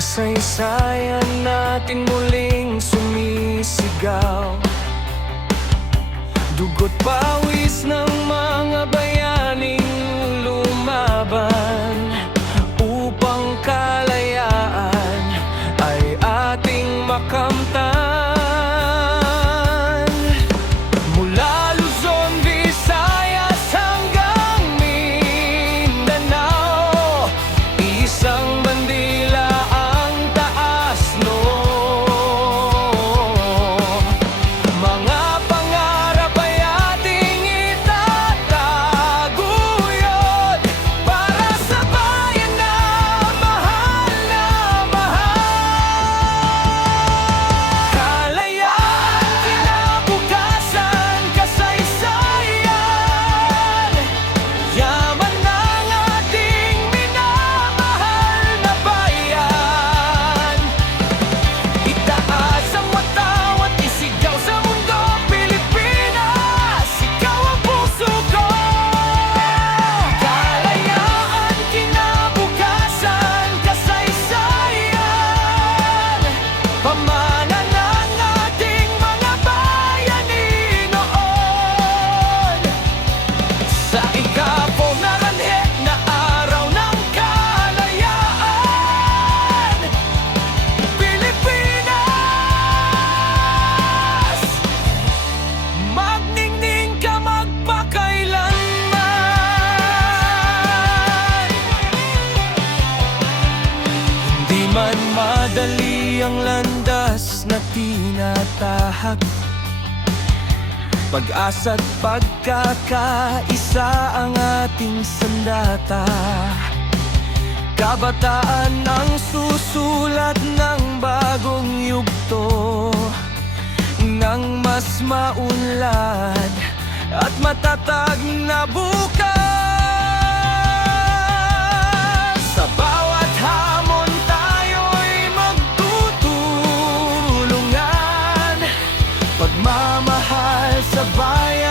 kasaysayan natin muling sumisigaw. Dugo't pawis ng mga bayaning lumaban upang kalayaan ay ating makamtan. Mula Luzon, Visayas hanggang Mindanao, isang bandila ang taas mga pangarap ay ating itataguyod para sa bayan na mahal na mahal. Kalayaan, kinabukasan, kasaysayan, yaman ng ating minamahal na bayan. Itaas ang mata at isigaw sa mundo, Pilipinas, ikaw ang puso ko. Kalayaan, kinabukasan, kasaysayan, pamana ng ating mga bayani noon. Sa ikapo na ranhik na araw ng kalayaan, Pilipinas, magningning ka magpakailanman. Hindi man madali ang landas na tinatahak, pag-asa't pagkakaisa ang ating sandata. Kabataan ang susulat ng bagong yugto, ng mas maunlad at matatag na bukas. Sa bawat hamon tayo'y magtutulungan, pagmamahal sa bayan